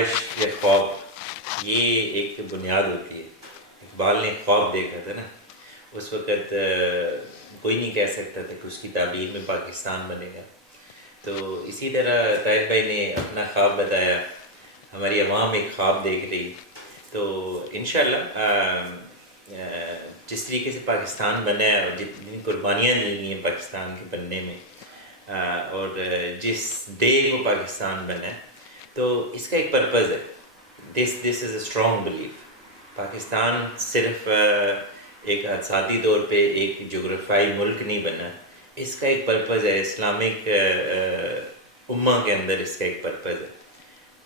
خواہش یا خواب یہ ایک بنیاد ہوتی ہے. اقبال نے خواب دیکھا تھا نا, اس وقت کوئی نہیں کہہ سکتا تھا کہ اس کی تعبیر میں پاکستان بنے گا. تو اسی طرح طاہر بھائی نے اپنا خواب بتایا, ہماری عوام ایک خواب دیکھ رہی. تو انشاءاللہ جس طریقے سے پاکستان بنا ہے اور جتنی قربانیاں دی گئی ہیں پاکستان کے بننے میں, اور جس ڈے کو پاکستان بنا ہے, تو اس کا ایک پرپز ہے. دس از اے اسٹرانگ بلیف. پاکستان صرف ایک حادثاتی طور پہ ایک جغرافیائی ملک نہیں بنا, اس کا ایک پرپز ہے, اسلامک امہ کے اندر اس کا ایک پرپز ہے.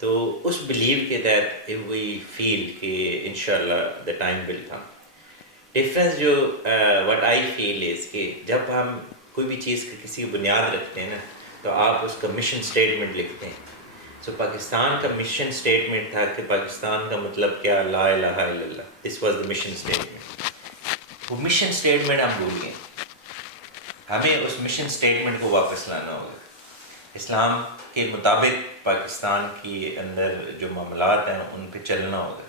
تو اس بلیو کے تحت وی فیل کہ انشاءاللہ the time will come. Difference جو وٹ آئی فیل از کہ جب ہم کوئی بھی چیز کی کسی بنیاد رکھتے ہیں نا, تو آپ اس کا مشن سٹیٹمنٹ لکھتے ہیں. سو پاکستان کا مشن سٹیٹمنٹ تھا کہ پاکستان کا مطلب کیا, لا الہ الا اللہ. This was the mission statement. وہ مشن سٹیٹمنٹ ہم بھول گئے. ہمیں اس مشن سٹیٹمنٹ کو واپس لانا ہوگا. اسلام کے مطابق پاکستان کے اندر جو معاملات ہیں ان پہ چلنا ہوگا.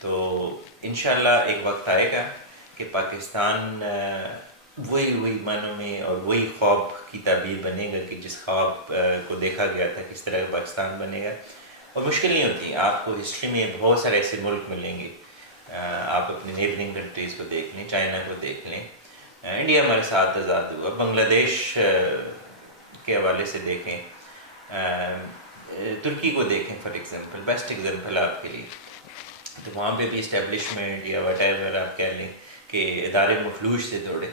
تو انشاءاللہ ایک وقت آئے گا کہ پاکستان وہی معنوں میں اور وہی خواب کی تعبیر بنے گا کہ جس خواب کو دیکھا گیا تھا کس طرح کا پاکستان بنے گا. اور مشکل نہیں ہوتی, آپ کو ہسٹری میں بہت سارے ایسے ملک ملیں گے. آپ اپنے نیبرنگ کنٹریز کو دیکھ لیں, چائنا کو دیکھ لیں, انڈیا ہمارے ساتھ آزاد ہوا, بنگلہ دیش کے حوالے سے دیکھیں, ترکی کو دیکھیں فار ایگزامپل, بیسٹ ایگزامپل آپ کے لیے. تو وہاں پہ بھی اسٹیبلشمنٹ یا وٹ ایور آپ کہہ لیں کہ ادارے مفلوج تھے تھوڑے,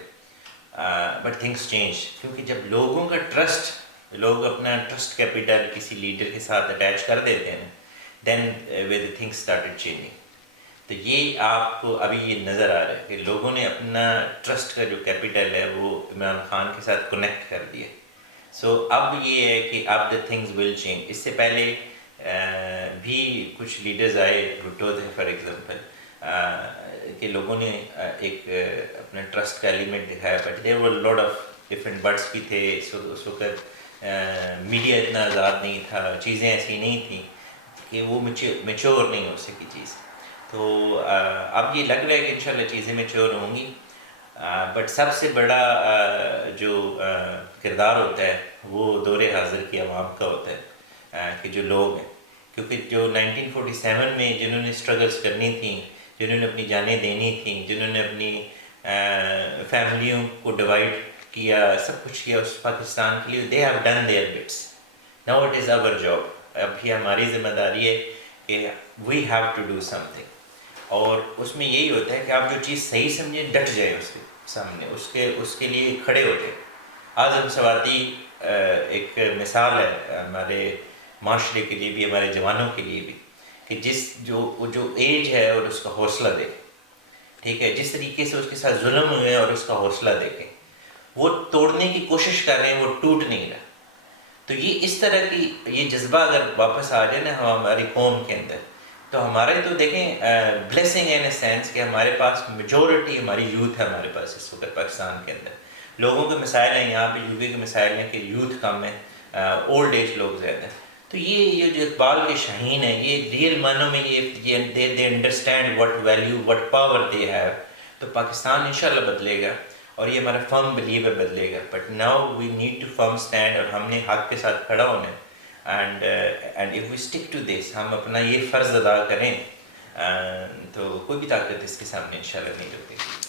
بٹ تھنگس چینج. کیونکہ جب لوگوں کا ٹرسٹ, لوگ اپنا ٹرسٹ کیپیٹل کسی لیڈر کے ساتھ اٹیچ کر دیتے ہیں, then were the things started changing. تو یہ آپ کو ابھی یہ نظر آ رہا ہے کہ لوگوں نے اپنا ٹرسٹ کا جو کیپیٹل ہے وہ عمران خان کے ساتھ کنیکٹ کر دیا. سو اب یہ ہے کہ اب دا تھنگز ول چینج. اس سے پہلے بھی کچھ لیڈرز آئے, بھٹو تھے فار ایگزامپل, کہ لوگوں نے ایک اپنا ٹرسٹ کا ایلیمنٹ دکھایا, but there were lot of different bits بھی تھے. اس وقت میڈیا اتنا آزاد نہیں تھا, چیزیں ایسی نہیں تھیں کہ وہ میچور نہیں ہو سکی چیز. تو اب یہ لگ رہا ہے کہ انشاءاللہ چیزیں میچور ہوں گی. بٹ سب سے بڑا جو کردار ہوتا ہے وہ دور حاضر کی عوام کا ہوتا ہے, کہ جو لوگ ہیں. کیونکہ جو 1947 میں جنہوں نے اسٹرگلس کرنی تھیں, جنہوں نے اپنی جانیں دینی تھیں, جنہوں نے اپنی فیملیوں کو ڈیوائڈ کیا, سب کچھ کیا اس پاکستان کے لیے, they have done their bits. Now it is our job. اب یہ ہماری ذمہ داری ہے کہ we have to do something. اور اس میں یہی ہوتا ہے کہ آپ جو چیز صحیح سمجھیں ڈٹ جائیں اس کے سامنے, اس کے لیے کھڑے ہو جائیں. اعظم سواتی ایک مثال ہے ہمارے معاشرے کے لیے بھی, ہمارے جوانوں کے لیے بھی, کہ جو ایج ہے اور اس کا حوصلہ دیکھیں. ٹھیک ہے, جس طریقے سے اس کے ساتھ ظلم ہوئے اور اس کا حوصلہ دیکھیں, وہ توڑنے کی کوشش کر رہے ہیں, وہ ٹوٹ نہیں رہا. تو یہ اس طرح کی یہ جذبہ اگر واپس آ جائے نا ہماری قوم کے اندر, تو ہمارے تو دیکھیں بلیسنگ ان اے سینس کہ ہمارے پاس میجورٹی ہماری یوتھ ہے. ہمارے پاس اس وقت پاکستان کے اندر لوگوں کے مسائل ہیں, یہاں پہ یو کے مسائل ہیں کہ یوتھ کم ہے, اولڈ ایج لوگ زیادہ ہیں. تو یہ جو اقبال کے شاہین ہیں, یہ ریئل معنوں میں یہ they understand what value what power they have. تو پاکستان انشاءاللہ بدلے گا, اور یہ ہمارا فرم بلیو ہے بدلے گا. But now we need to firm stand, اور ہم نے حق کے ساتھ کھڑا ہونا ہے. And if we stick to this, ہم اپنا یہ فرض ادا کریں, تو کوئی بھی طاقت اس کے سامنے انشاءاللہ نہیں رکے گی.